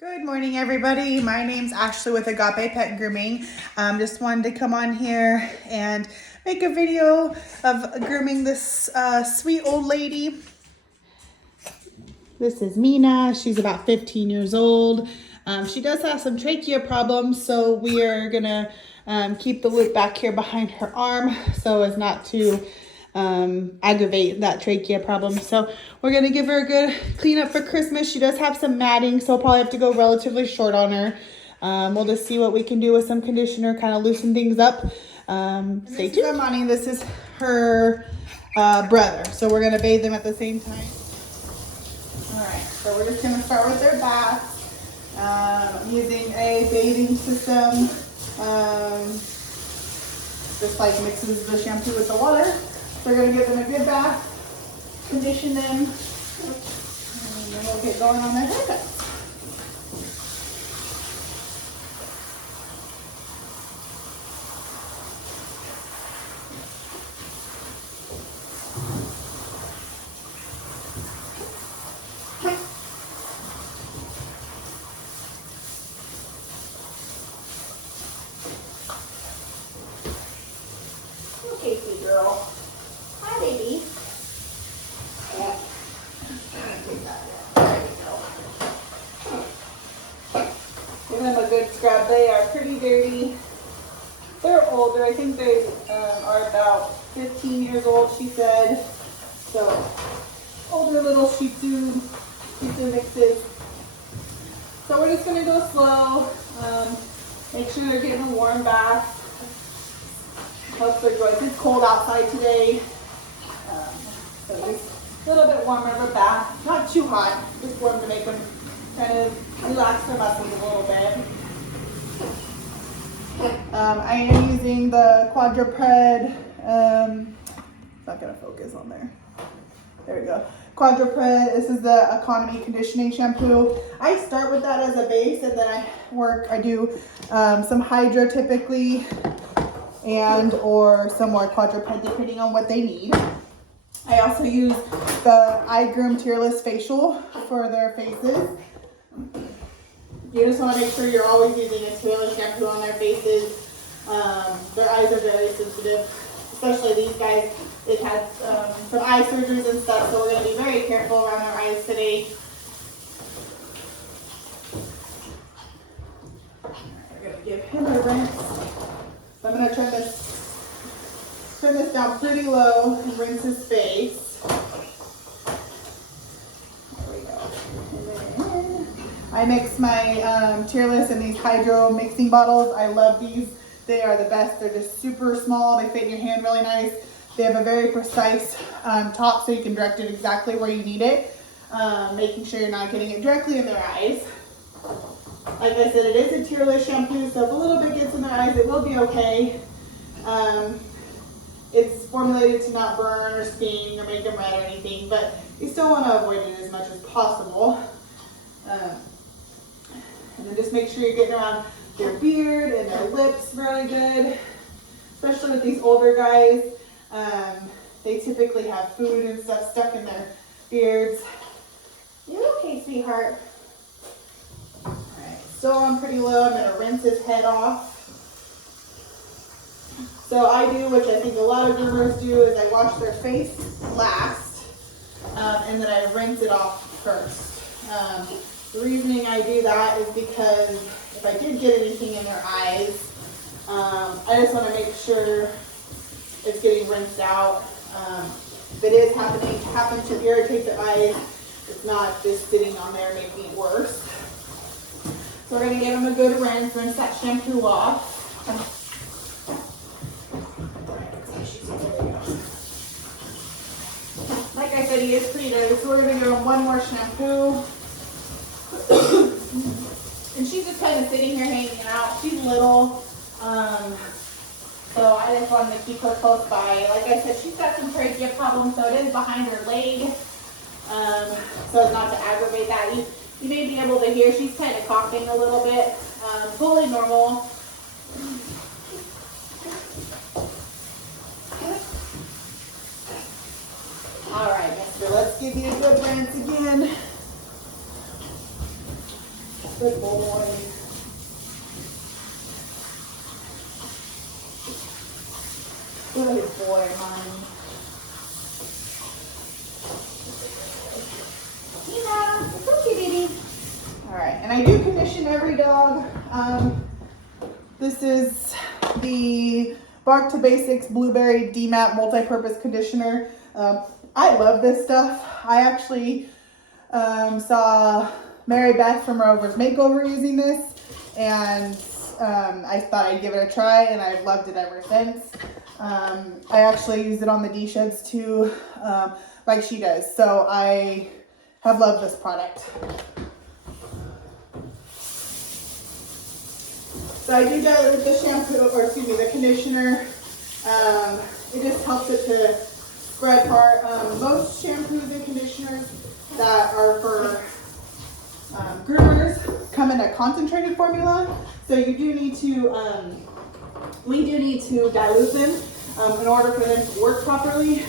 Good morning, everybody. My name's Ashley with Agape Pet Grooming. Just wanted to come on here and make a video of grooming this sweet old lady. This is Mina. She's about 15 years old. She does have some trachea problems, so we are gonna keep the loop back here behind her arm so as not to aggravate that trachea problem. So we're gonna give her a good cleanup for Christmas. She does have some matting, so we'll probably have to go relatively short on her. We'll just see what we can do with some conditioner, kind of loosen things up. Stay tuned. Armani, this is her brother, so we're gonna bathe them at the same time. All right, so we're just gonna start with their bath. Using a bathing system. Just like mixes the shampoo with the water. So we're gonna give them a good bath, condition them, and then we'll get going on their haircuts. Okay, sweet girl. Hi, baby. Yeah. There we go. Give them a good scrub. They are pretty dirty. They're older. I think they are about 15 years old, she said. So, older little Shih Tzu mixes. So we're just going to go slow. Make sure they're getting a warm bath. Helps their joints. It's cold outside today. So just a little bit warmer of a bath. Not too hot. Just warm to make them kind of relax their muscles a little bit. I am using the quadruped. It's not going to focus on there. There we go. Quadruped. This is the economy conditioning shampoo. I start with that as a base, and then I do some hydro typically, and or some more quadruped depending on what they need. I also use the iGroom Tearless Facial for their faces. You just want to make sure you're always using a Tearless shampoo on their faces. Their eyes are very sensitive, especially these guys. They've had some eye surgeries and stuff, so we're going to be very careful around our eyes today. We're going to give him a rinse. So I'm going to turn this down pretty low and rinse his face. There we go. And then I mix my Tearless in these hydro mixing bottles. I love these. They are the best. They're just super small. They fit in your hand really nice. They have a very precise top, so you can direct it exactly where you need it, making sure you're not getting it directly in their eyes. Like I said, it is a Tearless shampoo, so if a little bit gets in their eyes, it will be okay. It's formulated to not burn or sting or make them red or anything, but you still want to avoid it as much as possible. And then just make sure you're getting around their beard and their lips really good, especially with these older guys. They typically have food and stuff stuck in their beards. You okay, sweetheart? Alright, still on pretty low. I'm going to rinse his head off. So I do, which I think a lot of groomers do, is I wash their face last, and then I rinse it off first. The reasoning I do that is because if I did get anything in their eyes, I just want to make sure it's getting rinsed out. If it is happen to irritate the eyes, it's not just sitting on there making it worse. So we're going to give them a good rinse that shampoo off. Like I said, he is pretty dirty, so we're going to give him one more shampoo. And she's just kind of sitting here hanging out. She's little. So I just wanted to keep her close by. Like I said, she's got some trachea problems, so it is behind her leg. So as not to aggravate that. You may be able to hear she's kind of coughing a little bit. Totally normal. All right, mister, let's give you a good rinse again. Good boy. Good boy, mommy. Mina, it's okay, baby. All right, and I do condition every dog. This is the Bark to Basics Blueberry DMAT Multi-Purpose Conditioner. I love this stuff. I actually saw Mary Beth from Rover's Makeover using this, and I thought I'd give it a try, and I've loved it ever since. I actually used it on the D-Sheds too, like she does, so I have loved this product. So I do dilute the shampoo, or excuse me, the conditioner. It just helps it to spread apart. Most shampoos and conditioners that are for groomers come in a concentrated formula. So you do need to, we do need to dilute them in order for them to work properly.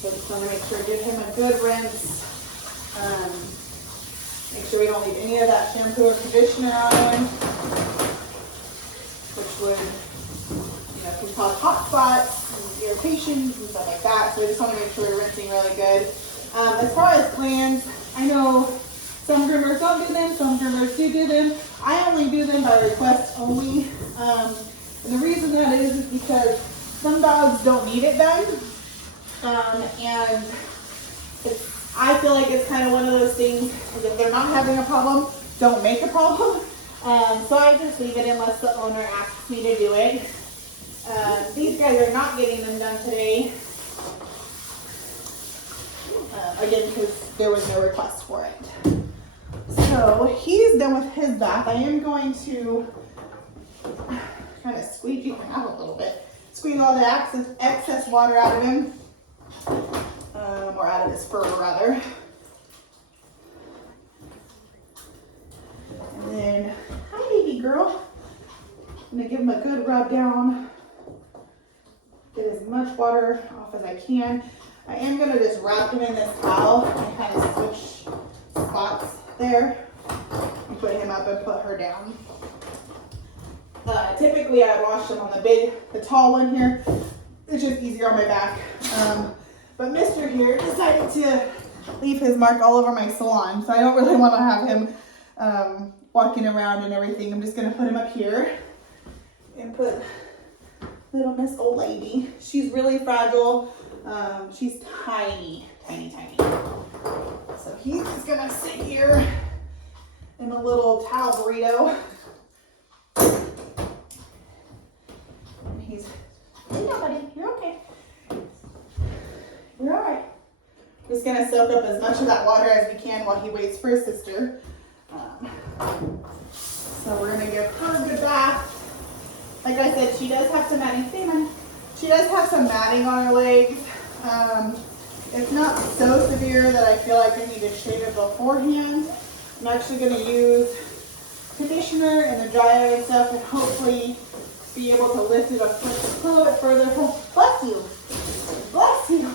So just want to make sure, give him a good rinse. Make sure we don't leave any of that shampoo or conditioner on him, which would, can cause hot spots and irritations and stuff like that. So we just want to make sure we're rinsing really good. As far as glands, I know some groomers don't do them, some groomers do them. I only do them by request only. And the reason that is because some dogs don't need it done. And I feel like it's kind of one of those things, if they're not having a problem, don't make a problem. So I just leave it unless the owner asks me to do it. These guys are not getting them done today. Again, because there was no request for it. So he's done with his bath. I am going to kind of squeegee him out a little bit. Squeeze all the excess water out of him. Or out of his fur, rather. And then, hi baby girl. I'm gonna give him a good rub down. Get as much water off as I can. I am gonna just wrap him in this towel and kind of switch spots there. And put him up and put her down. Typically I wash him on the tall one here. It's just easier on my back. But Mr. here decided to leave his mark all over my salon, so I don't really want to have him walking around and everything. I'm just going to put him up here and put little Miss Old Lady. She's really fragile. She's tiny, tiny, tiny. So he's just going to sit here in a little towel burrito. And he's, hey, buddy, you're okay. You're all right. Just gonna soak up as much of that water as we can while he waits for his sister. So we're gonna give her a good bath. Like I said, she does have some matting. Stay, honey. She does have some matting on her legs. It's not so severe that I feel like I need to shave it beforehand. I'm actually gonna use conditioner and the dryer and stuff, and hopefully be able to lift it up just a little bit further from. Bless you. Bless you.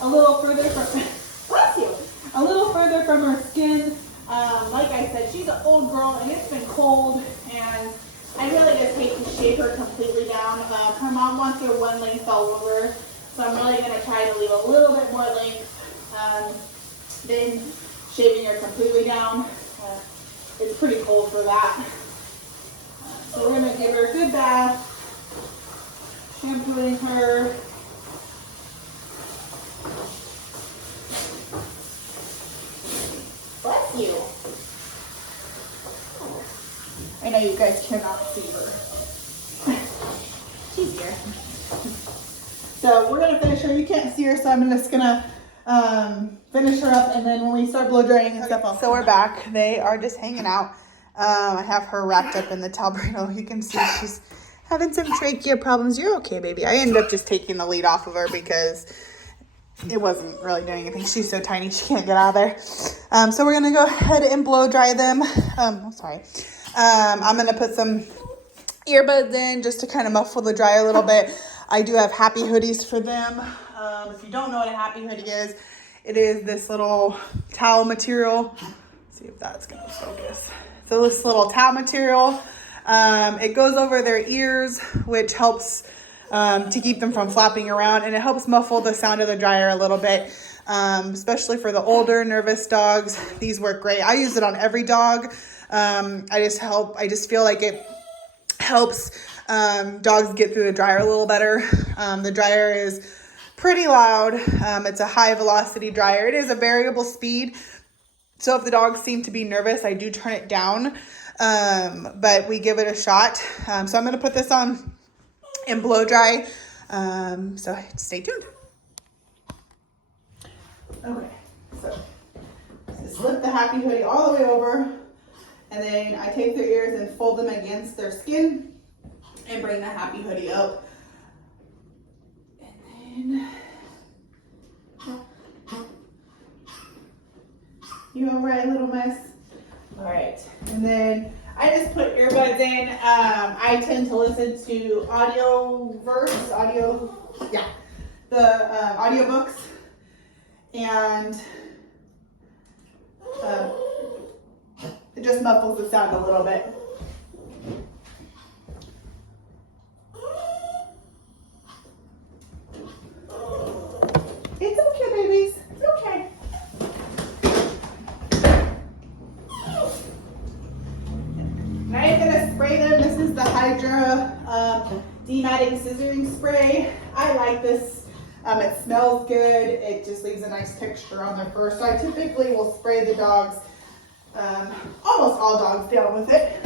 A little further from, bless you, a little further from her skin. Like I said, she's an old girl and it's been cold, and I really just hate to shave her completely down. Her mom wants her one length all over, so I'm really going to try to leave a little bit more length than shaving her completely down. It's pretty cold for that. So we're going to give her a good bath, shampooing her. Bless you. I know you guys cannot see her. She's here. So we're gonna finish her. You can't see her, so I'm just gonna finish her up, and then when we start blow drying and stuff, so we're back. They are just hanging out. I have her wrapped up in the towel burrito. You can see she's having some trachea problems. You're okay, baby. I ended up just taking the lead off of her because it wasn't really doing anything. She's so tiny, she can't get out of there. So we're gonna go ahead and blow dry them. I'm gonna put some earbuds in just to kind of muffle the dryer a little bit. I do have happy hoodies for them. If you don't know what a happy hoodie is, it is this little towel material. Let's see if that's gonna focus. So this little towel material, it goes over their ears, which helps to keep them from flapping around, and it helps muffle the sound of the dryer a little bit, especially for the older nervous dogs. These work great. I use it on every dog. I just feel like it helps dogs get through the dryer a little better. The dryer is pretty loud. It's a high velocity dryer. It is a variable speed. So if the dogs seem to be nervous, I do turn it down, but we give it a shot. So I'm going to put this on and blow dry. So stay tuned. Okay, so just lift the happy hoodie all the way over, and then I take their ears and fold them against their skin and bring the happy hoodie up. And then, you all right, little mess? All right, and then I just put earbuds in. I tend to listen to the audiobooks, and it just muffles the sound a little bit. It's okay, babies. It's okay. And I am gonna spray them. This is the Hydra dematting scissoring spray. I like this. It smells good. It just leaves a nice texture on their fur. So I typically will spray the dogs. Almost all dogs deal with it.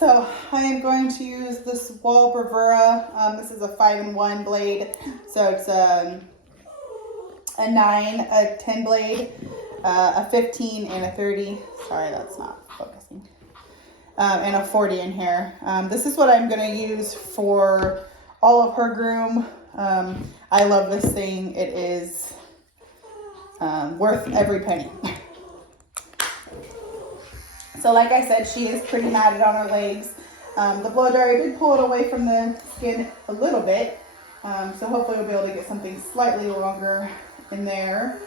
So I am going to use this wall bravura. This is a 5-in-1 blade. So it's a 9, a 10 blade, a 15, and a 30. Sorry, that's not focusing. And a 40 in here. This is what I'm going to use for all of her groom. I love this thing. It is worth every penny. So like I said, she is pretty matted on her legs. The blow dryer did pull it away from the skin a little bit. So hopefully we'll be able to get something slightly longer in there.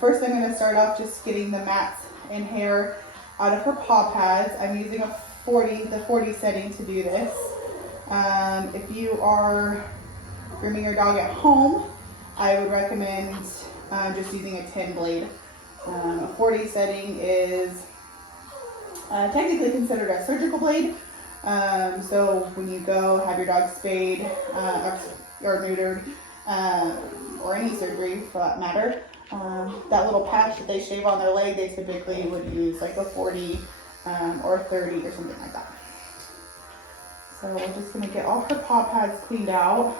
First I'm going to start off just getting the mats and hair out of her paw pads. I'm using the 40 setting to do this. If you are grooming your dog at home, I would recommend just using a 10 blade. A 40 setting is technically considered a surgical blade. So when you go have your dog spayed or neutered, or any surgery for that matter, that little patch that they shave on their leg, they typically would use like a 40 or 30 or something like that. So we're just going to get all her paw pads cleaned out.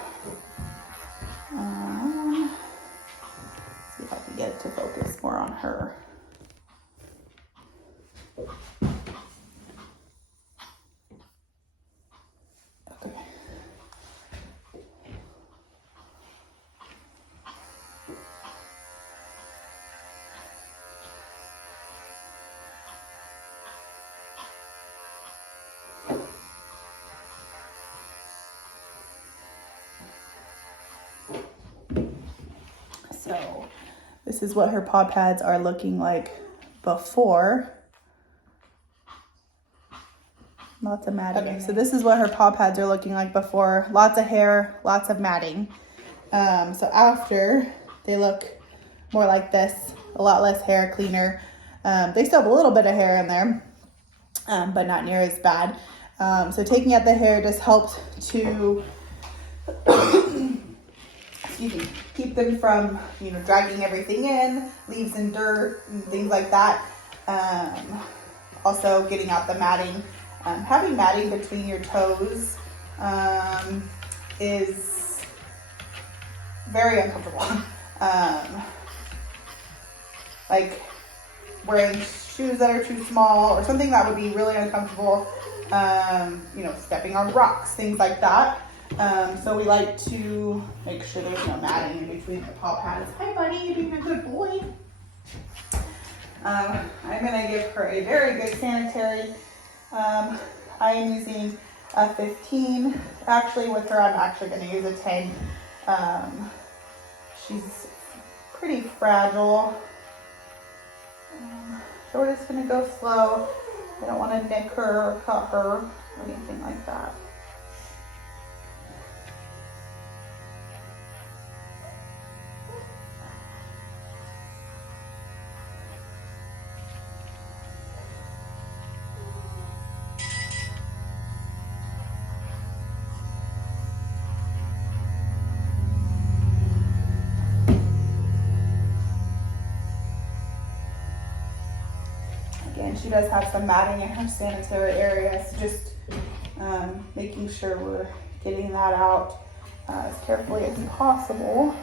See if I can get it to focus more on her. Okay. So this is what her paw pads are looking like before. Lots of matting. Okay, so this is what her paw pads are looking like before. Lots of hair, lots of matting. So after, they look more like this. A lot less hair, cleaner. They still have a little bit of hair in there, but not near as bad. So taking out the hair just helped to excuse me, keep them from, dragging everything in, leaves and dirt and things like that. Also getting out the matting. Having matting between your toes is very uncomfortable. Like wearing shoes that are too small or something that would be really uncomfortable, stepping on rocks, things like that. So we like to make sure there's no matting in between the paw pads. Hi buddy, you're being a good boy. I'm gonna give her a very good sanitary. I am using a 15. Actually with her, I'm actually gonna use a 10. She's pretty fragile. So we're just gonna go slow. I don't wanna nick her or cut her or anything like that. Again, she does have some matting in her sanitary area, so just making sure we're getting that out as carefully as possible.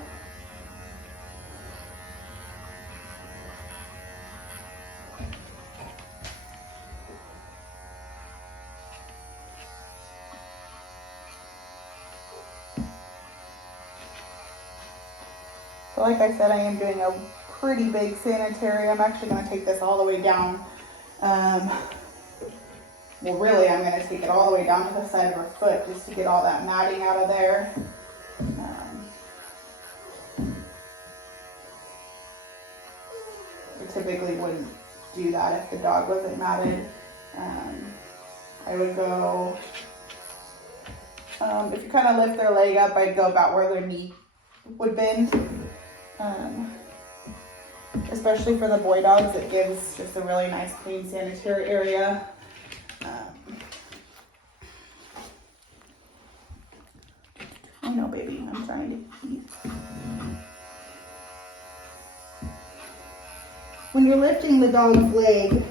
So like I said, I am doing a pretty big sanitary. I'm actually going to take this all the way down. Well, really, I'm going to take it all the way down to the side of her foot just to get all that matting out of there. I typically wouldn't do that if the dog wasn't matted. I would go, if you kind of lift their leg up, I'd go about where their knee would bend. Especially for the boy dogs, it gives just a really nice clean sanitary area. I know, baby, I'm trying to eat. When you're lifting the dog's leg,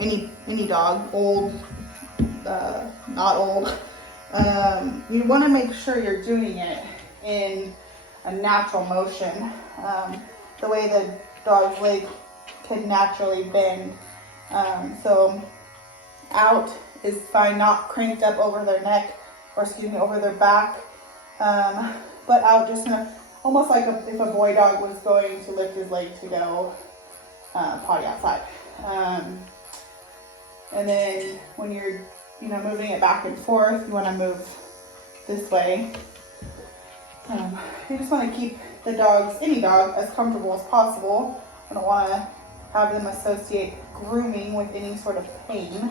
any dog, old, not old, you want to make sure you're doing it in a natural motion. The way the dog's leg can naturally bend. So out is fine, not cranked up over their neck, or excuse me, over their back, but out just gonna, almost like if a boy dog was going to lift his leg to go potty outside. And then when you're, moving it back and forth, you want to move this way. You just want to keep the dogs, any dog, as comfortable as possible. I don't want to have them associate grooming with any sort of pain.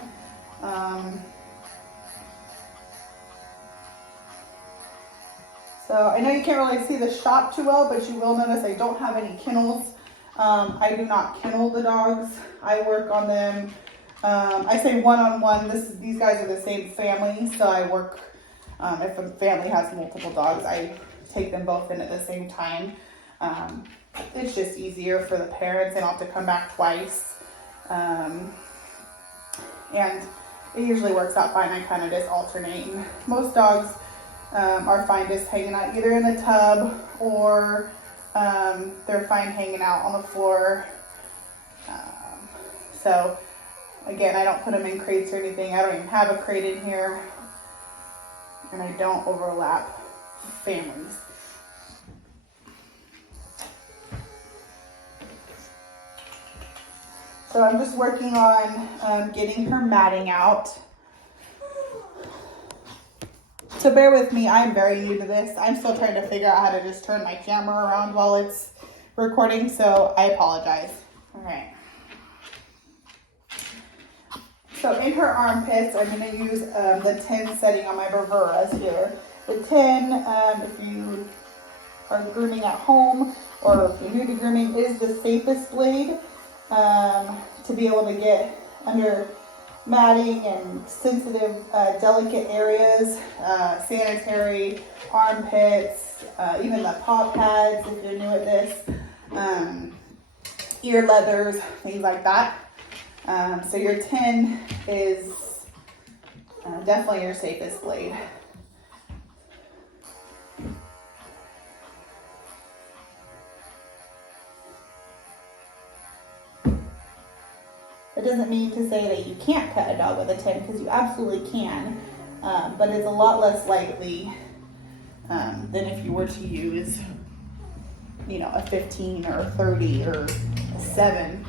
So I know you can't really see the shop too well, but you will notice I don't have any kennels. I do not kennel the dogs. I work on them. I say one-on-one. These guys are the same family, so I work, if a family has multiple dogs, I take them both in at the same time. It's just easier for the parents. They don't have to come back twice. And it usually works out fine. I kind of just alternate. And most dogs are fine just hanging out either in the tub, or they're fine hanging out on the floor. So again, I don't put them in crates or anything. I don't even have a crate in here, and I don't overlap families. So I'm just working on getting her matting out. So bear with me, I'm very new to this. I'm still trying to figure out how to just turn my camera around while it's recording, so I apologize. All right. So in her armpits, I'm going to use the 10 setting on my Berberas here. The 10, if you are grooming at home, or if you're new to grooming, is the safest blade to be able to get under matting and sensitive, delicate areas, sanitary, armpits, even the paw pads if you're new at this, ear leathers, things like that. So your 10 is definitely your safest blade. It doesn't mean to say that you can't cut a dog with a 10, because you absolutely can, but it's a lot less likely than if you were to use, a 15 or a 30 or a 7.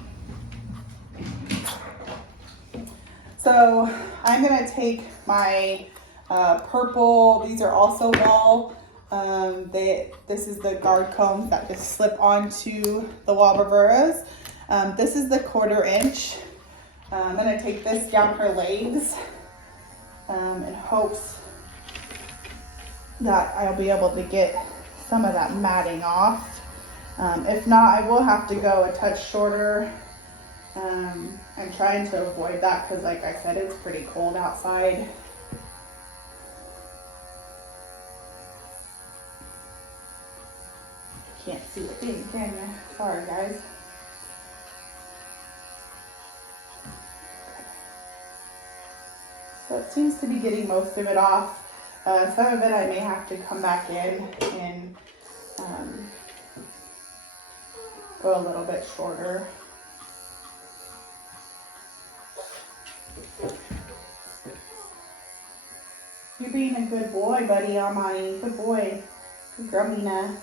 So I'm going to take my purple, these are also wall, this is the guard combs that just slip onto the wall Berberas. This is the 1/4 inch. I'm going to take this down her legs in hopes that I'll be able to get some of that matting off. If not, I will have to go a touch shorter. I'm trying to avoid that because, like I said, it's pretty cold outside. Can't see the thing, can you? Sorry, guys. So it seems to be getting most of it off. Some of it I may have to come back in and go a little bit shorter. You're being a good boy, buddy, Armani. Good boy. Good girl, Mina.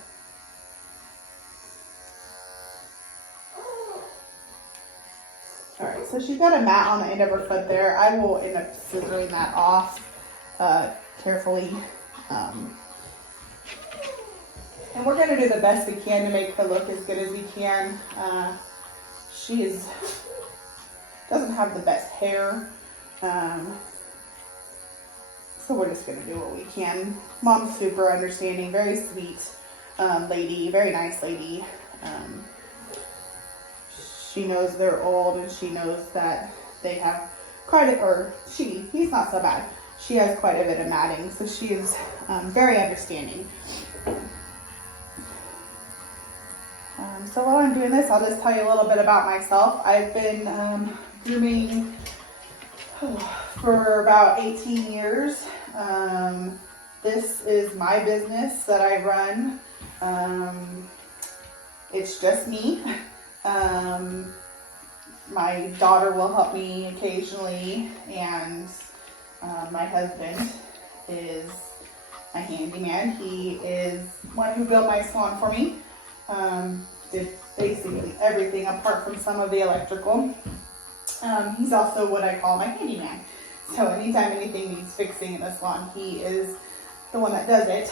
Alright, so she's got a mat on the end of her foot there. I will end up scissoring that off carefully. And we're going to do the best we can to make her look as good as we can. She doesn't have the best hair. So we're just going to do what we can. Mom's super understanding, very sweet lady, very nice lady. She knows they're old, and she knows that they have he's not so bad. She has quite a bit of matting, so she is very understanding. So while I'm doing this, I'll just tell you a little bit about myself. I've been grooming for about 18 years. This is my business that I run. It's just me. My daughter will help me occasionally, and my husband is my handyman. He is one who built my salon for me. Did basically everything apart from some of the electrical. He's also what I call my handyman. So anytime anything needs fixing in the salon, he is the one that does it.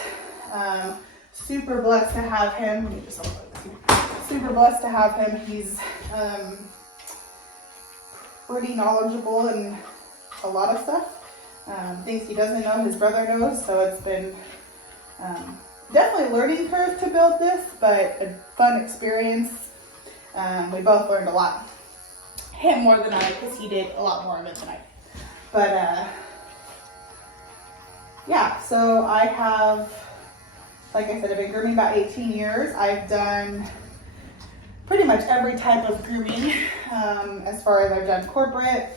Super blessed to have him. Super blessed to have him. He's pretty knowledgeable in a lot of stuff. Things he doesn't know, his brother knows. So it's been definitely a learning curve to build this, but a fun experience. We both learned a lot. Him more than I, because he did a lot more of it than I. But yeah, so I have, like I said, I've been grooming about 18 years. I've done pretty much every type of grooming. As far as I've done corporate,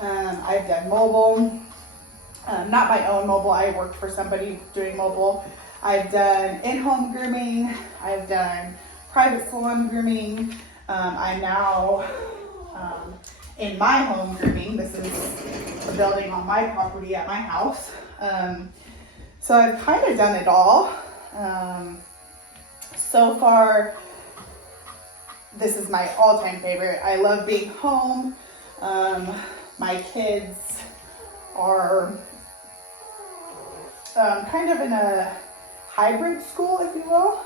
I've done mobile, not my own mobile. I worked for somebody doing mobile. I've done in-home grooming. I've done private salon grooming. I'm now in my home grooming. This is the building on my property at my house. So I've kind of done it all. So far, this is my all-time favorite. I love being home. My kids are kind of in a hybrid school, if you will.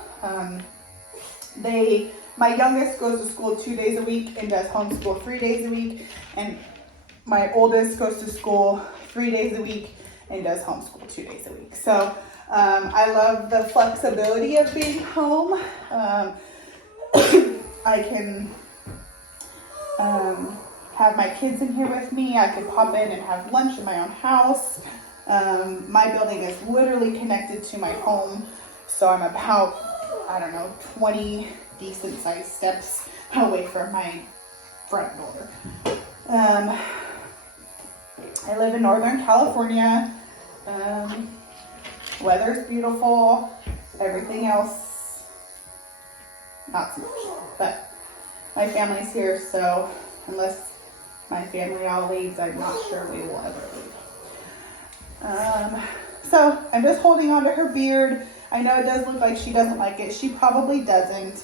My youngest goes to school 2 days a week and does homeschool 3 days a week. And my oldest goes to school 3 days a week and does homeschool 2 days a week. So I love the flexibility of being home. I can have my kids in here with me. I can pop in and have lunch in my own house. My building is literally connected to my home. So I'm about, 20 decent sized steps away from my front door. I live in Northern California. Weather's beautiful. Everything else, not so much. But my family's here, so unless my family all leaves, I'm not sure we will ever leave. So I'm just holding on to her beard. I know it does look like she doesn't like it. She probably doesn't.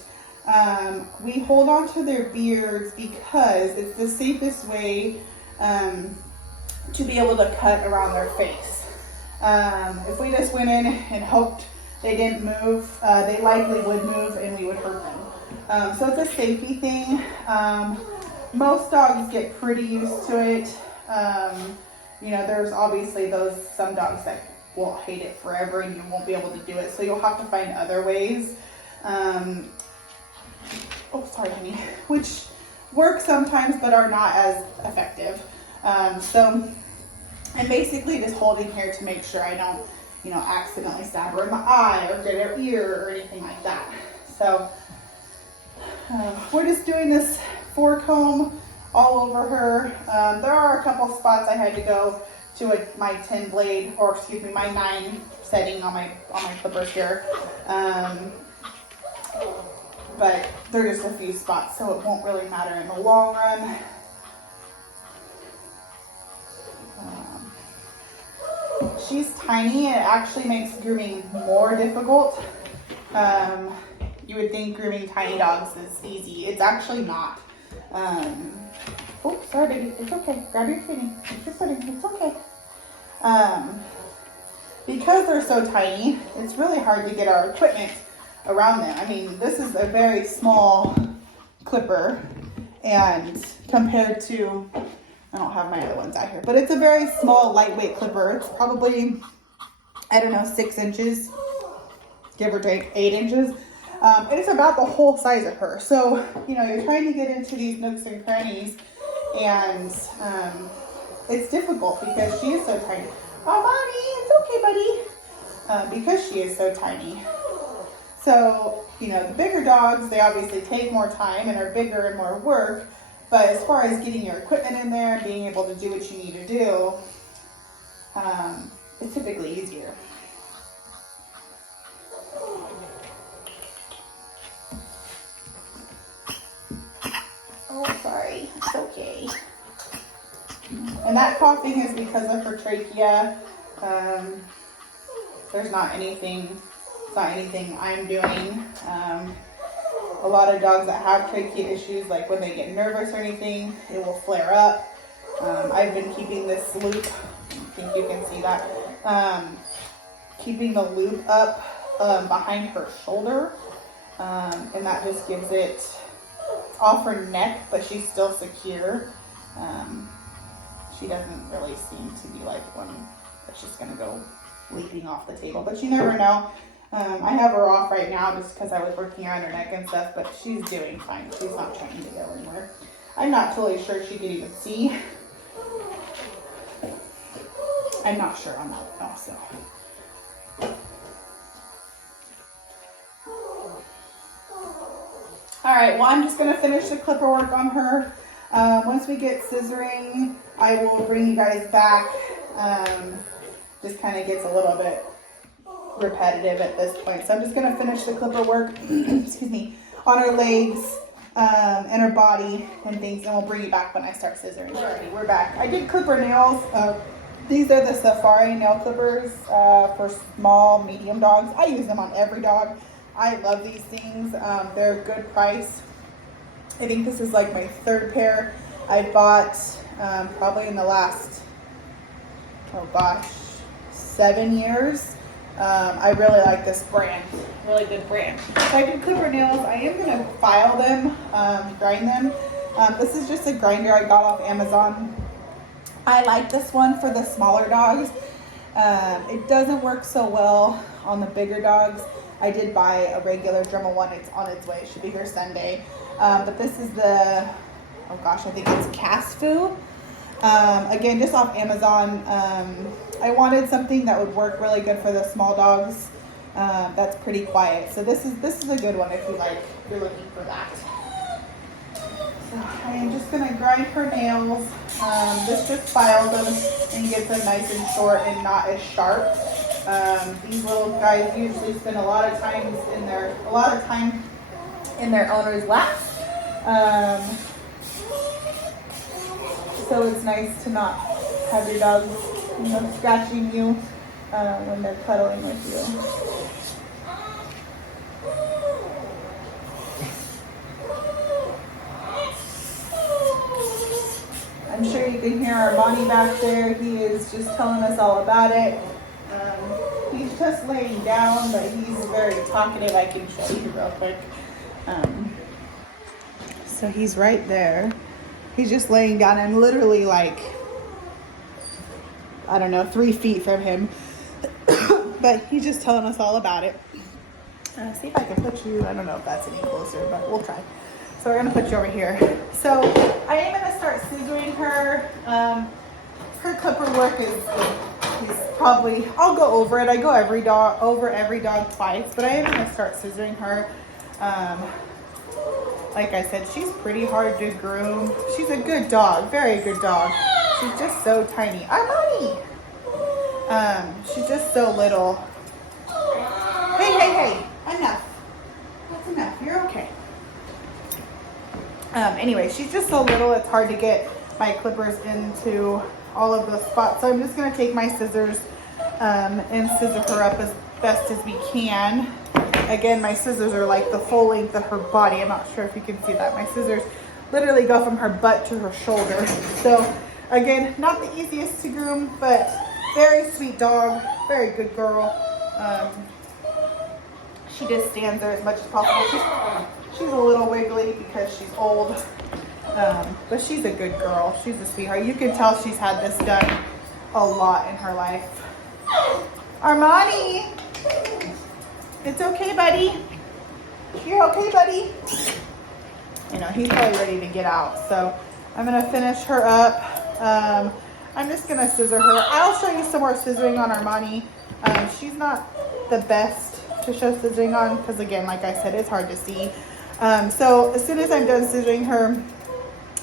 We hold on to their beards because it's the safest way to be able to cut around their face. If we just went in and hoped they didn't move, they likely would move and we would hurt them. So it's a safety thing. Most dogs get pretty used to it. There's obviously some dogs that will hate it forever and you won't be able to do it. So you'll have to find other ways. Which work sometimes but are not as effective. So I'm basically just holding here to make sure I don't, accidentally stab her in the eye or get her ear or anything like that. So we're just doing this 4-comb all over her. There are a couple spots I had to go to my 10 blade, or excuse me, my 9 setting on my clippers here. But they're just a few spots, so it won't really matter in the long run. She's tiny, and it actually makes grooming more difficult. You would think grooming tiny dogs is easy. It's actually not. Sorry, baby. It's okay. Grab your kitty. It's your footing. It's okay. Because they're so tiny, it's really hard to get our equipment around them. I mean, this is a very small clipper, and compared to, I don't have my other ones out here, but it's a very small, lightweight clipper. It's probably, 6 inches, give or take 8 inches. And it's about the whole size of her. So, you're trying to get into these nooks and crannies, and it's difficult because she is so tiny. Oh, mommy, it's okay, buddy. Because she is so tiny. So, the bigger dogs, they obviously take more time and are bigger and more work. But as far as getting your equipment in there and being able to do what you need to do, it's typically easier. Oh, sorry. It's okay. And that coughing is because of her trachea. There's not anything, it's not anything I'm doing. A lot of dogs that have trachea issues, like when they get nervous or anything, it will flare up. I've been keeping this loop, I think you can see that, keeping the loop up behind her shoulder, and that just gives it off her neck, but she's still secure. She doesn't really seem to be like one that's just gonna go leaping off the table, but you never know. I have her off right now just because I was working around her neck and stuff, but she's doing fine. She's not trying to go anywhere. I'm not totally sure she could even see. I'm not sure on that also. All right, well, I'm just gonna finish the clipper work on her. Once we get scissoring, I will bring you guys back. Just kind of gets a little bit repetitive at this point. So I'm just gonna finish the clipper work, excuse me, on her legs and her body and things, and we'll bring you back when I start scissoring. Alrighty, we're back. I did clip her nails. These are the Safari nail clippers for small, medium dogs. I use them on every dog. I love these things. They're a good price. I think this is like my third pair I bought probably in the last, oh gosh, 7 years. I really like this brand, really good brand. So I did clipper nails. I am gonna file them, grind them. This is just a grinder I got off Amazon. I like this one for the smaller dogs. It doesn't work so well on the bigger dogs. I did buy a regular Dremel one. It's on its way. It should be here Sunday. But this is the, oh gosh, I think it's Casfu. Again, just off Amazon. I wanted something that would work really good for the small dogs. That's pretty quiet. So this is a good one if you're looking for that. So I am just gonna grind her nails. This just files them and gets them nice and short and not as sharp. These little guys usually spend a lot of time in their owner's lap. So it's nice to not have your dogs, scratching you when they're cuddling with you. I'm sure you can hear Armani back there. He is just telling us all about it. He's just laying down, but he's very talkative. I can show you real quick. So he's right there. He's just laying down and literally like, I don't know, 3 feet from him. But he's just telling us all about it. See if I can put you, I don't know if that's any closer, but we'll try. So we're gonna put you over here. So I am gonna start scissoring her. Her clipper work is probably, I'll go over it. I go over every dog twice, but I am gonna start scissoring her. Like I said, she's pretty hard to groom. She's a good dog, very good dog. She's just so tiny. Armani! She's just so little. Hey, enough. That's enough, you're okay. Anyway, she's just so little, it's hard to get my clippers into all of those spots. So I'm just gonna take my scissors and scissor her up as best as we can. Again, my scissors are like the full length of her body. I'm not sure if you can see that. My scissors literally go from her butt to her shoulder. So again, not the easiest to groom, but very sweet dog, very good girl. She just stands there as much as possible. She's a little wiggly because she's old, but she's a good girl. She's a sweetheart. You can tell she's had this done a lot in her life. Armani! It's okay, buddy. You're okay, buddy. You know, he's probably ready to get out. So I'm gonna finish her up. I'm just gonna scissor her. I'll show you some more scissoring on Armani. She's not the best to show scissoring on because again, like I said, it's hard to see. So as soon as I'm done scissoring her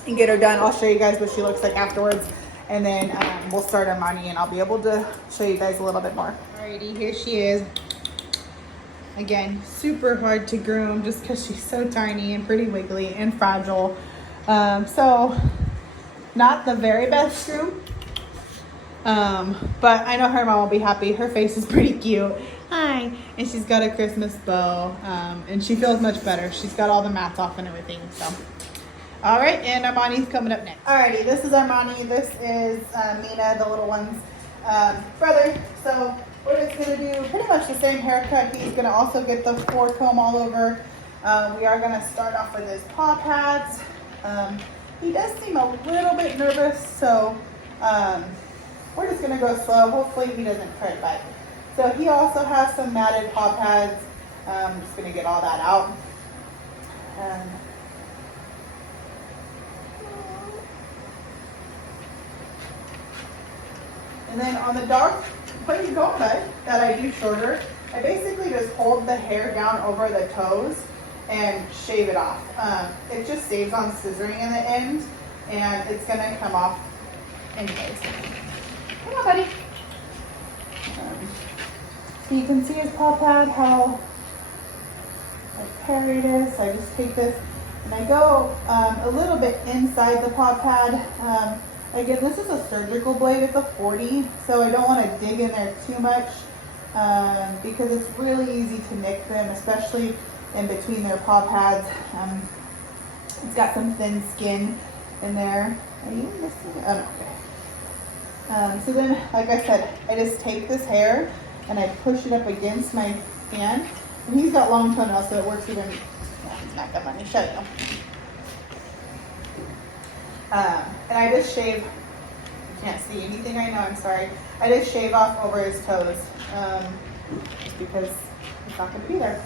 and get her done, I'll show you guys what she looks like afterwards. and then we'll start Armani and I'll be able to show you guys a little bit more. Alrighty, here she is. Again, super hard to groom just because she's so tiny and pretty wiggly and fragile. So not the very best groom, but I know her mom will be happy. Her face is pretty cute. Hi. And she's got a Christmas bow, and she feels much better. She's got all the mats off and everything. So, all right, and Armani's coming up next. Alrighty, this is Armani. This is Mina, the little one's brother. So we're just gonna do pretty much the same haircut. He's gonna also get the 4-comb all over. We are gonna start off with his paw pads. He does seem a little bit nervous, so we're just gonna go slow. Hopefully he doesn't cry bite. So he also has some matted paw pads. I'm just gonna get all that out. And then on the dog putty comb cut that I do shorter, I basically just hold the hair down over the toes and shave it off. It just saves on scissoring in the end, and it's gonna come off anyways. Come on, buddy. So you can see his paw pad, how hairy it is. So I just take this and I go a little bit inside the paw pad. Again, this is a surgical blade, it's a 40, so I don't want to dig in there too much because it's really easy to nick them, especially in between their paw pads. It's got some thin skin in there. Are you missing it? Oh, okay. So then, like I said, I just take this hair and I push it up against my hand. And he's got long toenails, so it works even, he's not gonna let me show you. And I just shave, you can't see anything right now, I'm sorry. I just shave off over his toes because it's not gonna be there.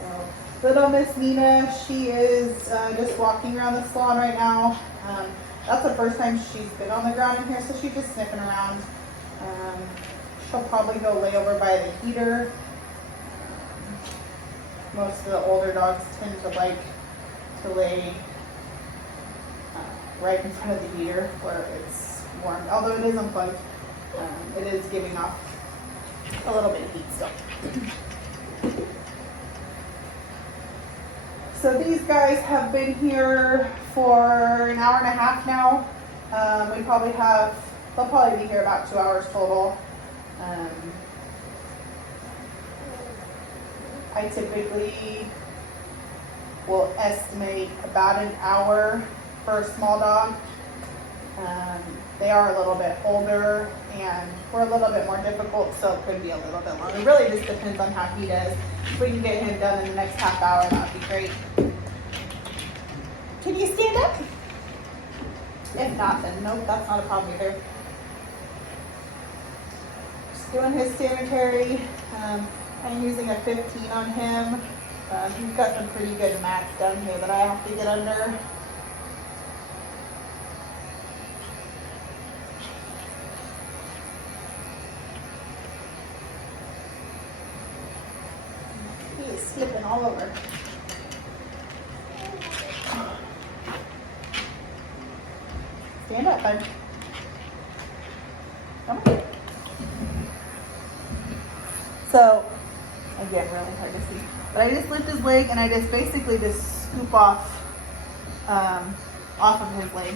So, little Miss Mina, she is just walking around the salon right now. That's the first time she's been on the ground in here, so she's just sniffing around. She'll probably go lay over by the heater. Most of the older dogs tend to like to lay right in front of the heater where it's warm. Although it is unplugged, it is giving off a little bit of heat still. So these guys have been here for an hour and a half now. They'll probably be here about 2 hours total. I typically will estimate about an hour for a small dog. They are a little bit older and we're a little bit more difficult, so it could be a little bit longer. It really just depends on how he does. If we can get him done in the next half hour, that would be great. Can you stand up? If not, then nope, that's not a problem either. Just doing his sanitary. I'm using a 15 on him. He's got some pretty good mats down here that I have to get under. He is slipping all over. Stand up, bud. Come on. So, again, really hard to see. But I just lift his leg and I just basically just scoop off of his leg.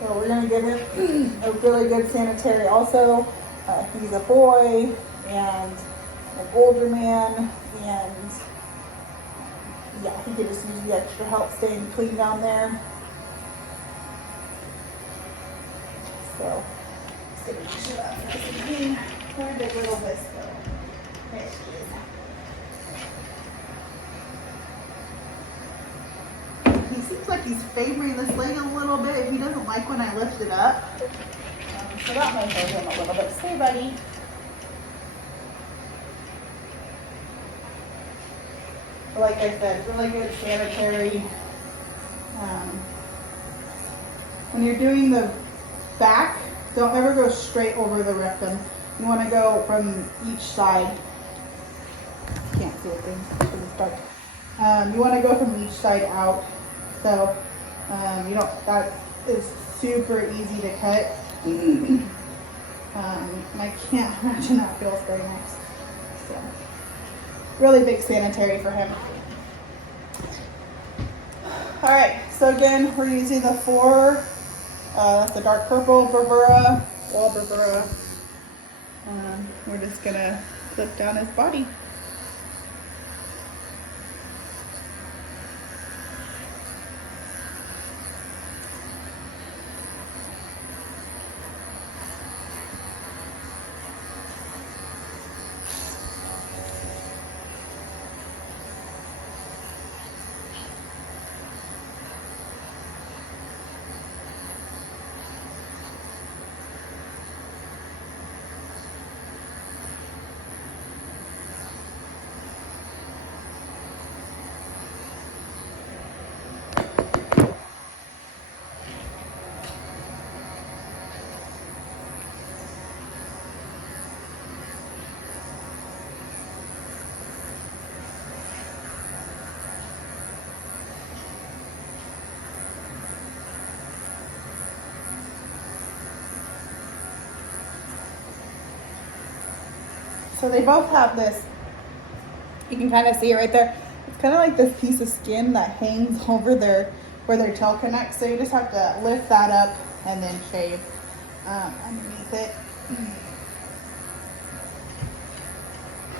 So we're gonna give him a really good sanitary also. He's a boy and an older man, and yeah, he could just use the extra help staying clean down there. So, let's get my shit up nice and clean. Where did little Miss go? There she is. He seems like he's favoring this leg a little bit. He doesn't like when I lift it up. So that might hurt him a little bit. Stay, buddy. But like I said, really good sanitary. When you're doing the back, don't ever go straight over the rectum. You want to go from each side. Can't see a thing because it's dark. You want to go from each side out. So you don't. That is super easy to cut. And I can't imagine that feels very nice. So, really big sanitary for him. All right. So again, we're using the 4. That's the dark purple Bravura, wall Bravura. We're just gonna clip down his body. So they both have this, you can kind of see it right there. It's kind of like this piece of skin that hangs over where their tail connects. So you just have to lift that up and then shave underneath it.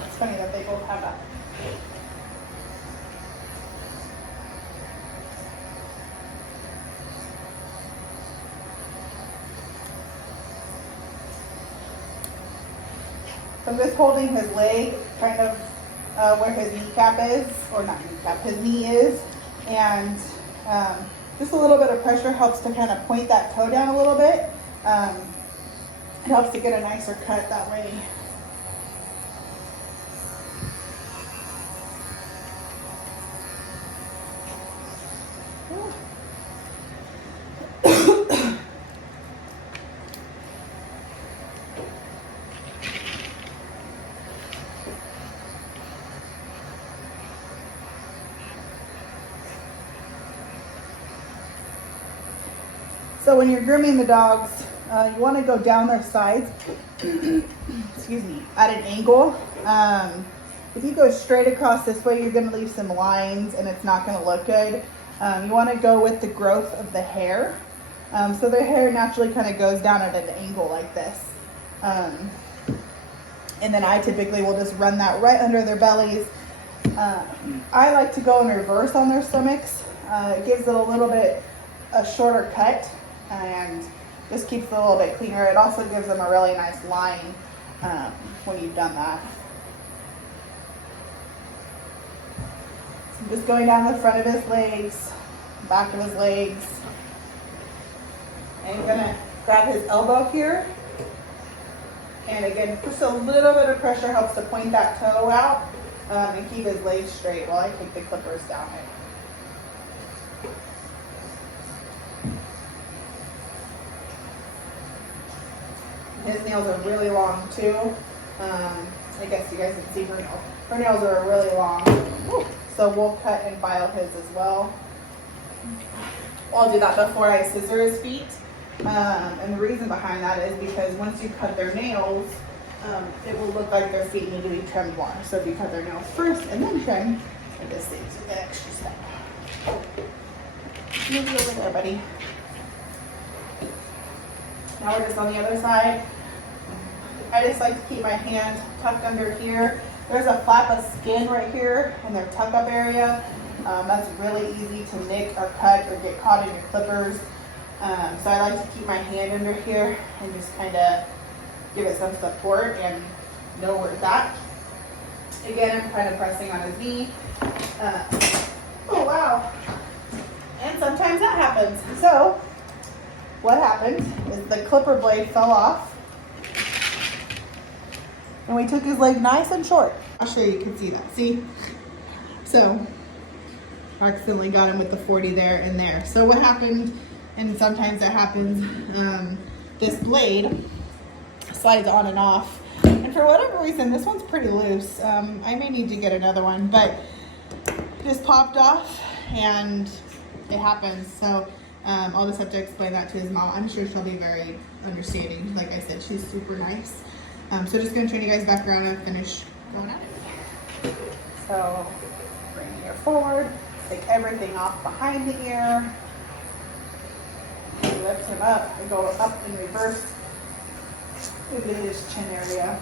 It's funny that they both have that. So I'm just holding his leg, kind of where his kneecap is, or not kneecap, his knee is, and just a little bit of pressure helps to kind of point that toe down a little bit. It helps to get a nicer cut that way. So when you're grooming the dogs, you want to go down their sides, excuse me, at an angle. If you go straight across this way, you're going to leave some lines and it's not going to look good. You want to go with the growth of the hair. So their hair naturally kind of goes down at an angle like this. And then I typically will just run that right under their bellies. I like to go in reverse on their stomachs. It gives it a little bit a shorter cut and just keeps it a little bit cleaner. It also gives them a really nice line when you've done that. So just going down the front of his legs, back of his legs. And you're gonna grab his elbow here. And again, just a little bit of pressure helps to point that toe out and keep his legs straight while I take the clippers down it. His nails are really long too. I guess you guys can see her nails. Her nails are really long. So we'll cut and file his as well. I'll do that before I scissor his feet. And the reason behind that is because once you cut their nails, it will look like their feet need to be trimmed more. So if you cut their nails first and then trim, it just saves you the extra step. Move it over there, buddy. Now we're just on the other side. I just like to keep my hand tucked under here. There's a flap of skin right here in their tuck up area. That's really easy to nick or cut or get caught in your clippers. So I like to keep my hand under here and just kind of give it some support and know where it's at. Again, I'm kind of pressing on his knee. Oh wow. And sometimes that happens. So what happened is the clipper blade fell off and we took his leg nice and short. I'll show you can see that. See? So I accidentally got him with the 40 there and there. So what happened, and sometimes that happens, this blade slides on and off And for whatever reason, this one's pretty loose. I may need to get another one, but it just popped off and it happens. So I'll just have to explain that to his mom. I'm sure she'll be very understanding. Like I said, she's super nice. So just gonna turn you guys back around and finish going at it. So bring the ear forward, take everything off behind the ear. Lift him up and go up in reverse. Look at his chin area.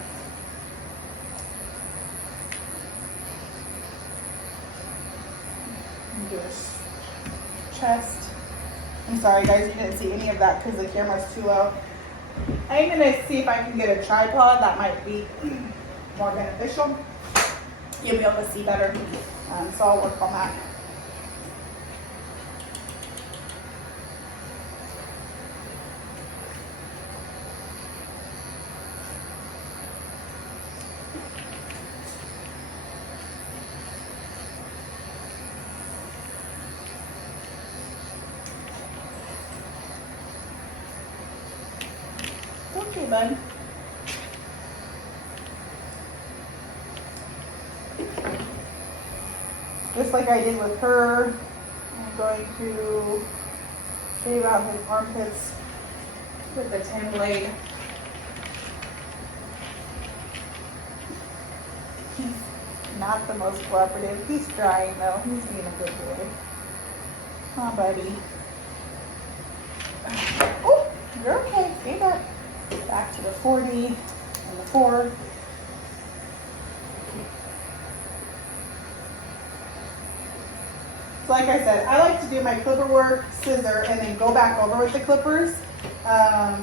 And do his chest. I'm sorry guys, you didn't see any of that because the camera's too low. I'm gonna see if I can get a tripod. That might be more beneficial. You'll be able to see better. So I'll work on that. Okay, bud. Just like I did with her, I'm going to shave out his armpits with the 10 blade. He's not the most cooperative. He's trying though. He's being a good boy. Aw, buddy. Oh, you're okay. Stay back. Back to the 40 and the 4. So like I said, I like to do my clipper work, scissor, and then go back over with the clippers. I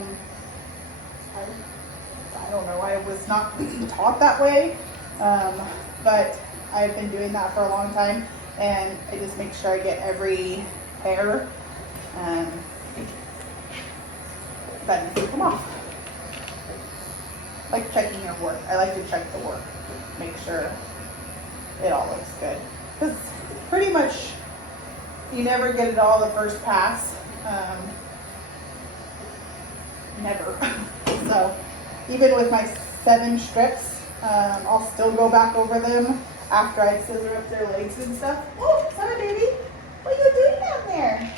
don't know, I was not taught that way, but I've been doing that for a long time, and I just make sure I get every hair that needs to come off. Like checking your work. I like to check the work, make sure it all looks good. Because pretty much you never get it all the first pass. Never. So even with my 7 strips, I'll still go back over them after I scissor up their legs and stuff. Oh, sorry baby. What are you doing down there?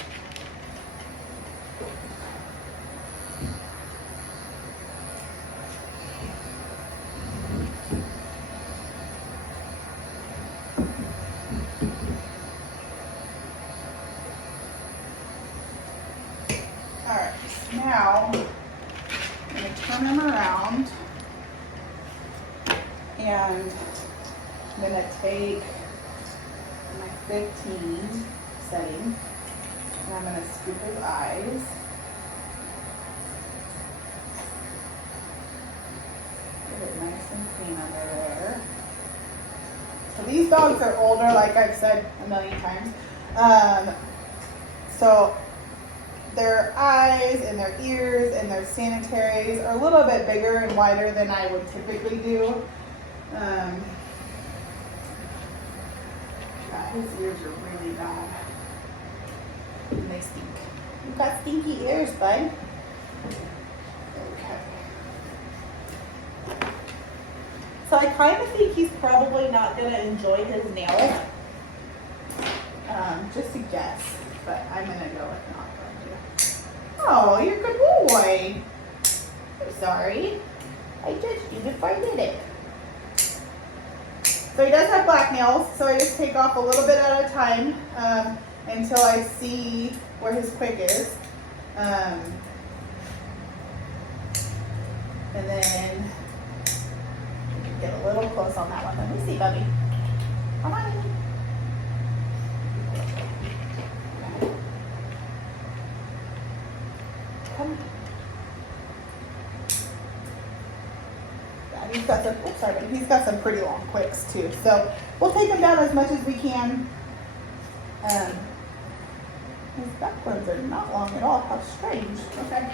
Alright, now I'm going to turn him around and I'm going to take my 15 setting and I'm going to scoop his eyes. Get it nice and clean under there. So these dogs are older, like I've said a million times. So their eyes and their ears and their sanitaries are a little bit bigger and wider than I would typically do. His ears are really bad. And they stink. You've got stinky ears, bud. Okay. So I kind of think he's probably not going to enjoy his nails. Just a guess, but I'm going to go with not going to. Oh, you're a good boy. I'm sorry. I judged you before I did it. So he does have black nails, so I just take off a little bit at a time until I see where his quick is. And then get a little close on that one. Let me see, Bubby. Come on. Come on. He's got some, oops, sorry, but he's got some pretty long quicks too. So we'll take him down as much as we can. His back ones are not long at all. How strange. Okay.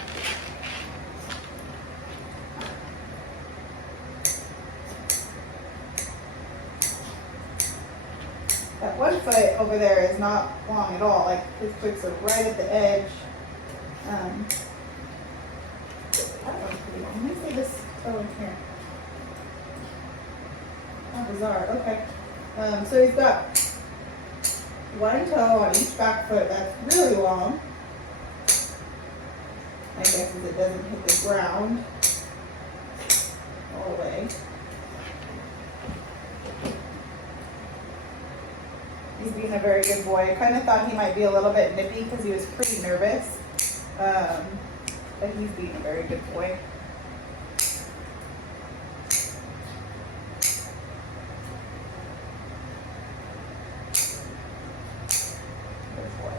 That one foot over there is not long at all. Like his quicks are right at the edge. That one's pretty long. Let me see this toe in here. bizarre. Okay. So he's got one toe on each back foot that's really long. I guess as it doesn't hit the ground all the way. He's being a very good boy. I kind of thought he might be a little bit nippy because he was pretty nervous. But he's being a very good boy. Good boy.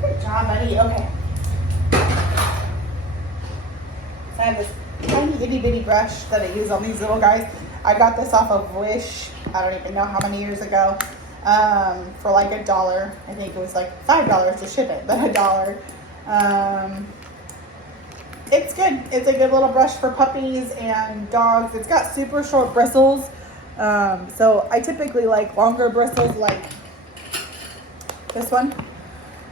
Good job, buddy. Okay. So I have this tiny itty bitty brush that I use on these little guys. I got this off of Wish. I don't even know how many years ago. For like $1. I think it was like $5 to ship it, but $1. It's good. It's a good little brush for puppies and dogs. It's got super short bristles. So I typically like longer bristles like this one.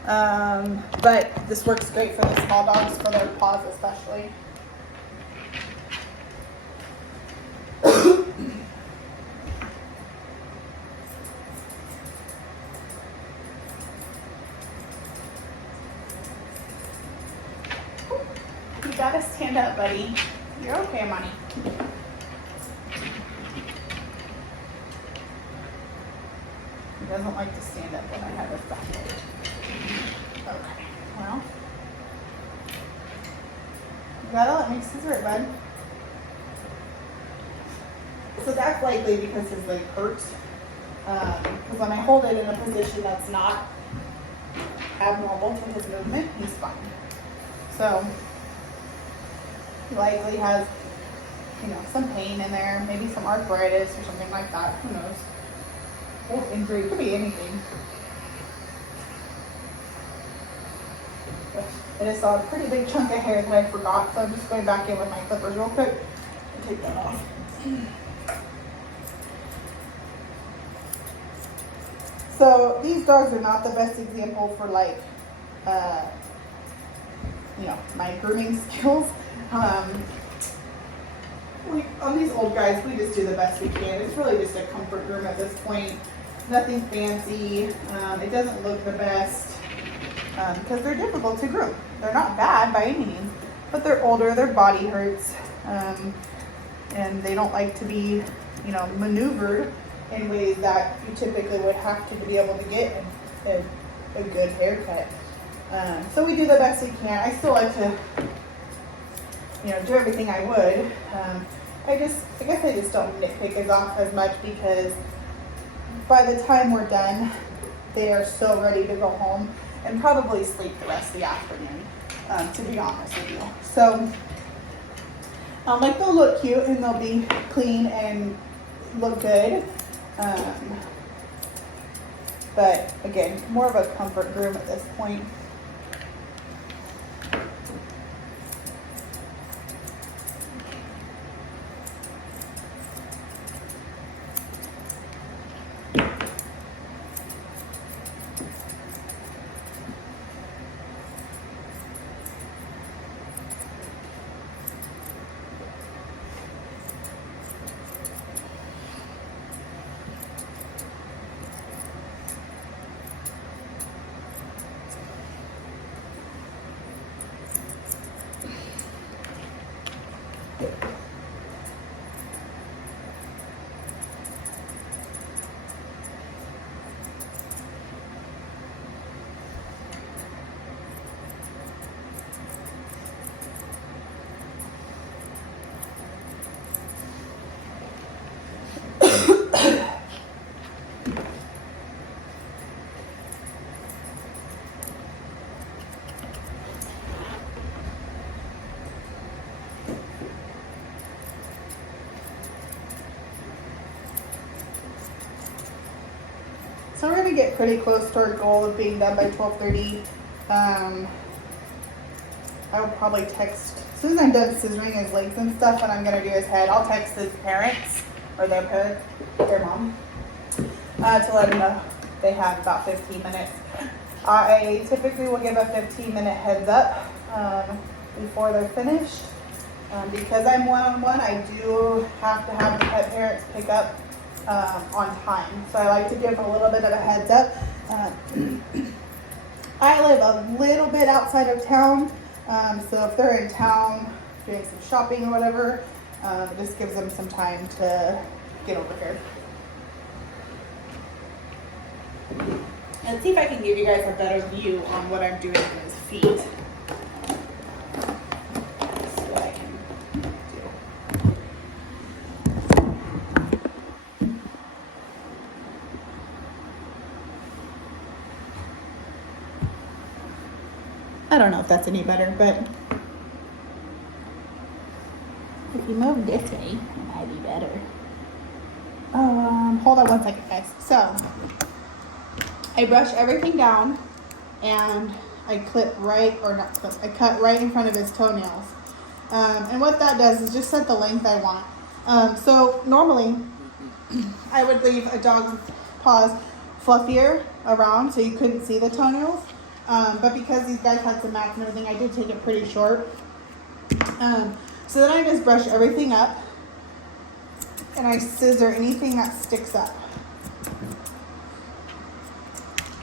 But this works great for the small dogs, for their paws especially. You gotta stand up, buddy. You're okay, Money. He doesn't like to stand up when I have his back. Okay, well. You gotta let me scissor it, bud. So that's likely because his leg hurts. Because when I hold it in a position that's not abnormal to his movement, he's fine. So he likely has, some pain in there, maybe some arthritis or something like that. Who knows? Or injury, could be anything. I just saw a pretty big chunk of hair that I forgot, so I'm just going back in with my clippers real quick and take that off. So these dogs are not the best example for my grooming skills. On these old guys, we just do the best we can. It's really just a comfort groom at this point. Nothing fancy. It doesn't look the best because they're difficult to groom. They're not bad by any means, but they're older, their body hurts, and they don't like to be, maneuvered in ways that you typically would have to be able to get a good haircut. So we do the best we can. I still like to, do everything I would. I guess I just don't nitpick as much because by the time we're done, they are so ready to go home and probably sleep the rest of the afternoon, to be honest with you. So, they'll look cute and they'll be clean and look good. But again, more of a comfort groom at this point. So we're gonna get pretty close to our goal of being done by 12:30. I will probably text, as soon as I'm done scissoring his legs and stuff, and I'm gonna do his head, I'll text his parents, or their parents, their mom, to let them know they have about 15 minutes. I typically will give a 15-minute heads up, before they're finished. Because I'm one-on-one, I do have to have the pet parents pick up on time. So I like to give a little bit of a heads up. I live a little bit outside of town, so if they're in town doing some shopping or whatever, this gives them some time to get over here. Let's see if I can give you guys a better view on what I'm doing to his feet. I don't know if that's any better, but if you move this way, it might be better. Hold on one second, guys. So, I brush everything down and I cut right in front of his toenails. And what that does is just set the length I want. So normally, I would leave a dog's paws fluffier around so you couldn't see the toenails. But because these guys had some mats and everything, I did take it pretty short. So then I just brush everything up and I scissor anything that sticks up.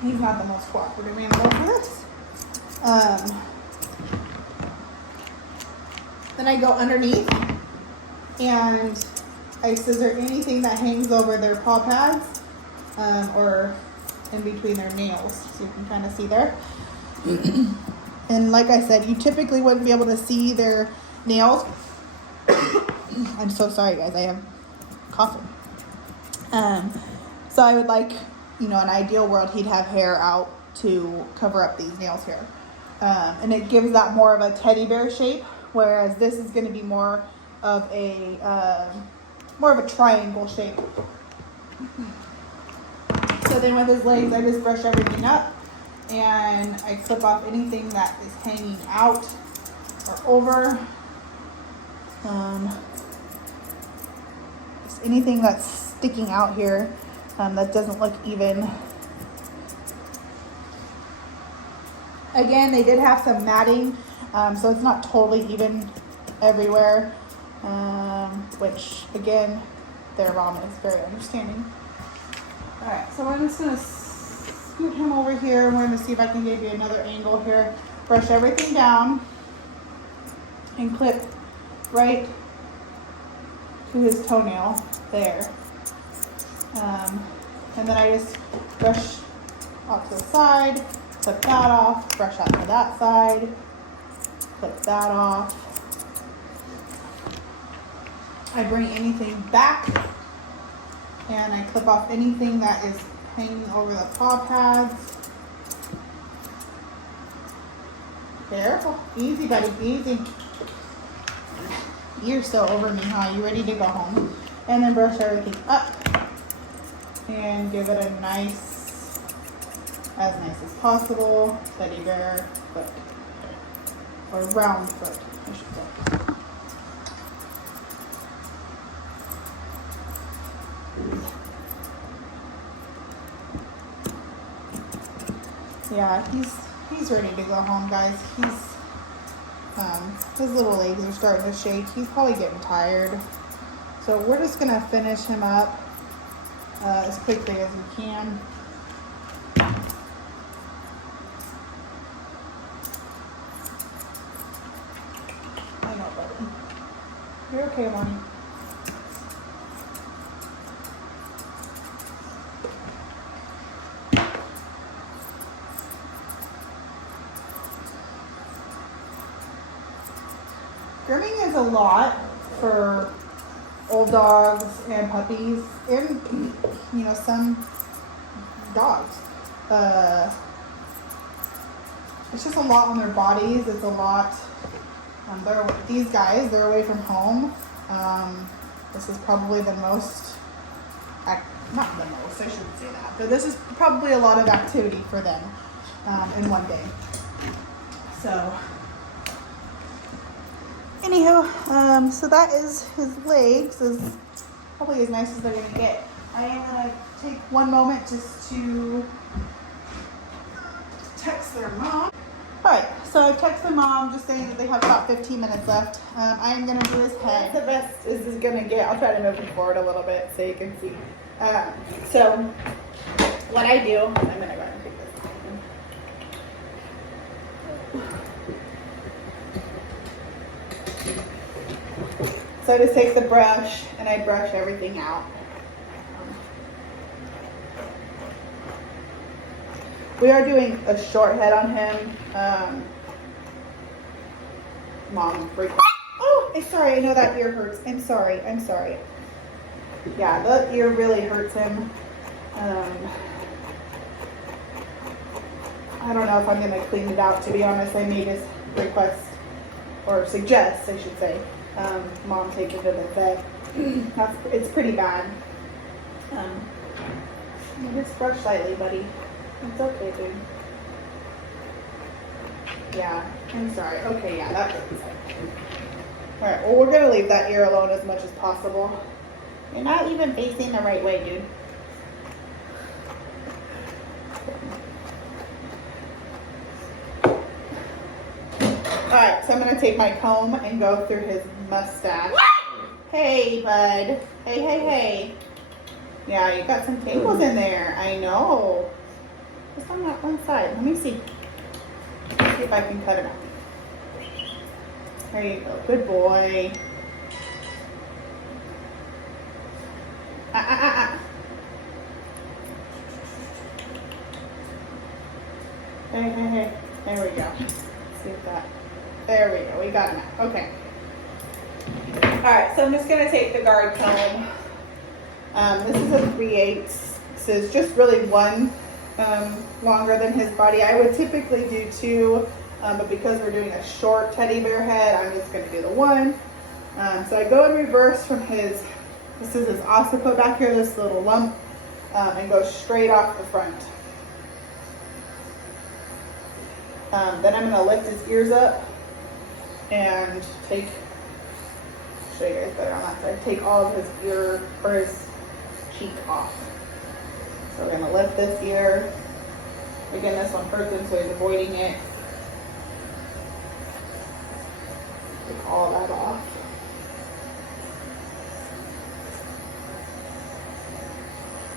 He's not the most cooperative animal for this. Then I go underneath and I scissor anything that hangs over their paw pads or in between their nails, so you can kind of see there. And like I said, you typically wouldn't be able to see their nails. I'm so sorry, guys, I have coughing. So I would like, in an ideal world, he'd have hair out to cover up these nails here. And it gives that more of a teddy bear shape, whereas this is going to be more of a triangle shape. So then with his legs, I just brush everything up and I clip off anything that is hanging out or over. Just anything that's sticking out here that doesn't look even. Again, they did have some matting, so it's not totally even everywhere, which again, their mom is very understanding. Alright, so I'm just going to scoot him over here. We're going to see if I can give you another angle here. Brush everything down and clip right to his toenail there. And then I just brush off to the side, clip that off, brush out to that side, clip that off. I bring anything back and I clip off anything that is hanging over the paw pads. Careful, easy buddy, easy. You're so over me, huh? You ready to go home? And then brush everything up and give it a as nice as possible teddy bear foot, or round foot, I should say. Yeah, he's ready to go home, guys. His little legs are starting to shake. He's probably getting tired. So we're just gonna finish him up as quickly as we can. I know, buddy. You're okay, Monty. Grooming is a lot for old dogs and puppies and, some dogs. It's just a lot on their bodies. It's a lot. These guys, they're away from home. This is probably the most, not the most, I shouldn't say that, but this is probably a lot of activity for them in one day. So, anywho, so that is his legs, is probably as nice as they're gonna get. I am gonna take one moment just to text their mom. Alright, so I've texted mom just saying that they have about 15 minutes left. I am going to do his head. The best is going to get, I'll try to move him forward a little bit so you can see. So what I do, I'm going to go ahead and take this. So I just take the brush and I brush everything out. We are doing a short head on him. Mom, break. Oh, I'm sorry. I know that ear hurts. I'm sorry. I'm sorry. Yeah, the ear really hurts him. I don't know if I'm going to clean it out, to be honest. I made his request, or suggest, I should say. Mom take it to the vet. It's pretty bad. Just brush slightly, buddy. It's okay, dude. Yeah, I'm sorry. Okay, yeah, that hurts. Alright, well, we're going to leave that ear alone as much as possible. You're not even facing the right way, dude. Alright, so I'm going to take my comb and go through his mustache. Hey, bud. Hey, hey, hey. Yeah, you got some tangles in there. I know. Just on that one side. Let me see. Let's see if I can cut it out. There you go. Good boy. Hey, hey, hey. There we go. Let's see if that. There we go. We got him out. Okay. Alright, so I'm just going to take the guard comb. This is a 3/8. So it's just really one longer than his body. I would typically do 2, but because we're doing a short teddy bear head, I'm just going to do the 1. So I go in reverse from this is his occiput back here, this little lump, and go straight off the front. Then I'm going to lift his ears up and show you guys better on that side, take all of his ear, or his cheek off. So we're going to lift this ear. Again, this one hurts him, so he's avoiding it. Take all that off.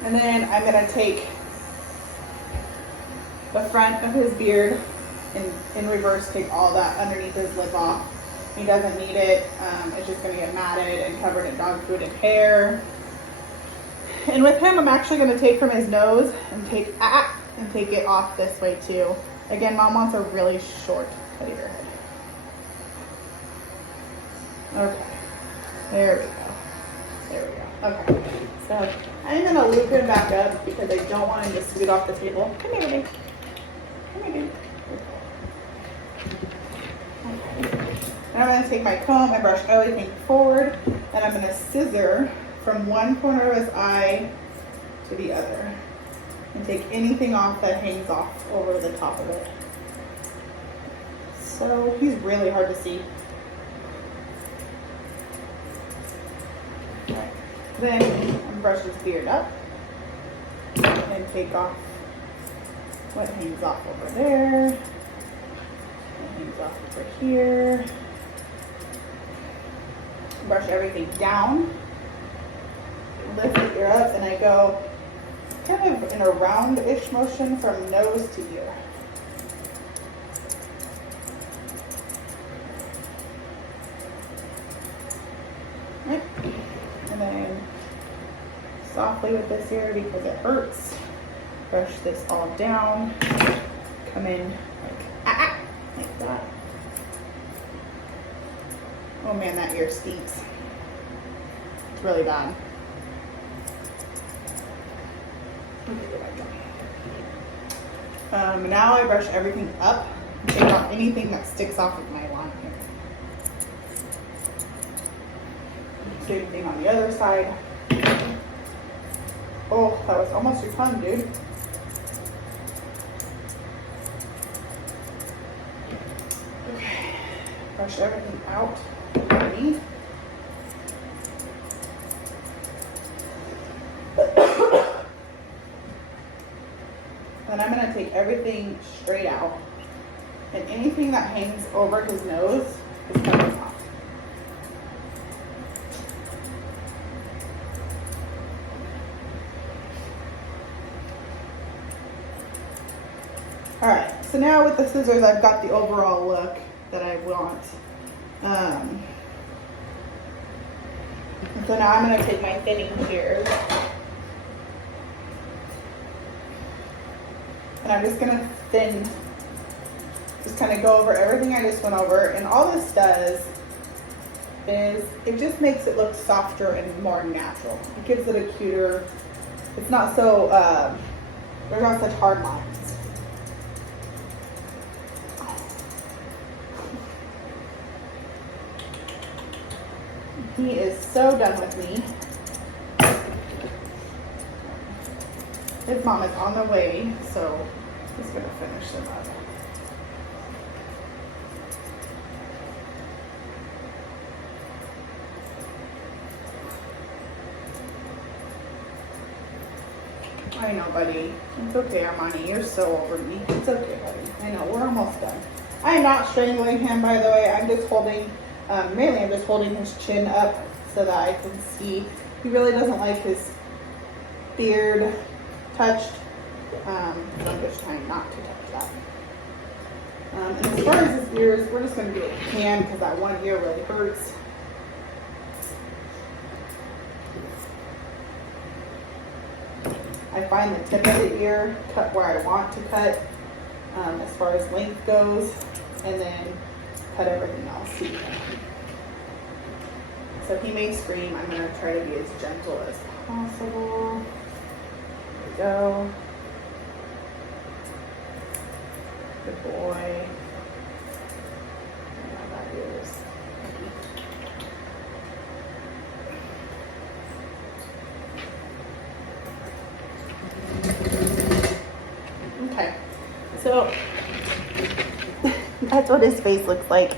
And then I'm going to take the front of his beard and in reverse take all that underneath his lip off. He doesn't need it. It's just going to get matted and covered in dog food and hair. And with him, I'm actually going to take from his nose and take it off this way too. Again, mom wants a really short teddy bear head. Okay, there we go. There we go. Okay, so I'm going to loop him back up because I don't want him to scoot off the table. Come here, baby. Come here, baby. Okay. And I'm going to take my comb and brush everything forward, and I'm going to scissor from one corner of his eye to the other and take anything off that hangs off over the top of it. So he's really hard to see. Okay. Then I'm brush his beard up and take off what hangs off over there, what hangs off over here. Brush everything down, lift the ear up, and I go kind of in a round-ish motion from nose to ear. Right. And then softly with this ear because it hurts, brush this all down, come in like that. Oh man, that ear stinks. It's really bad. Now I brush everything up and take off anything that sticks off of my line here. Same thing on the other side. Oh, that was almost your tongue, dude. Okay, brush everything out underneath. Then I'm going to take everything straight out. And anything that hangs over his nose is coming off. All right, so now with the scissors, I've got the overall look that I want. So now I'm gonna take my thinning shears and I'm just gonna thin, just kind of go over everything I just went over. And all this does is it just makes it look softer and more natural. It gives it a cuter, it's not so, there's not such hard lines. He is so done with me. His mom is on the way, so he's gonna finish them up. I know, buddy. It's okay, Armani. You're so over me. It's okay, buddy. I know, we're almost done. I am not strangling him, by the way. I'm just holding, mainly I'm just holding his chin up so that I can see. He really doesn't like his beard touched. I'm just trying not to touch that. And as far as his ears, we're just going to do what we can because that one ear really hurts. I find the tip of the ear cut where I want to cut as far as length goes, and then cut everything else. So he may scream. I'm going to try to be as gentle as possible. There we go. Good boy. That is. Okay, so that's what his face looks like.